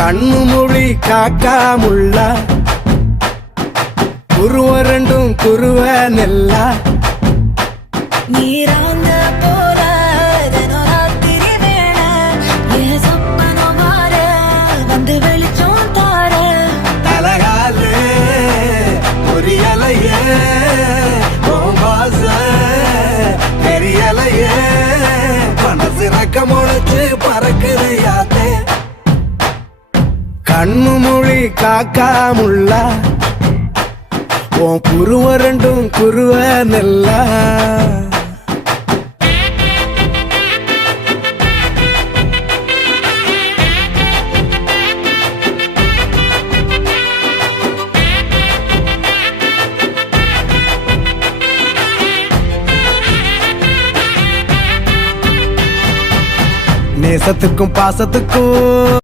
கண்ணு மொழி காக்காமுள்ள குருவ ரெண்டும் குருவ நெல்லா நீராங்க போல தினராத்திரி வேண என் சொப்பனம் மாற வந்து வெளிச்சம் தார தலகாலே பொரியலையே ஓம்பாச பெரியலையே மனசு ரக்க முளைச்சு பறக்குது யாத்தே கண்ணு மொழி காக்காமுள்ள உன் குருவ ரெண்டும் குருவ நெல்லா நேசத்துக்கும் பாசத்துக்கும்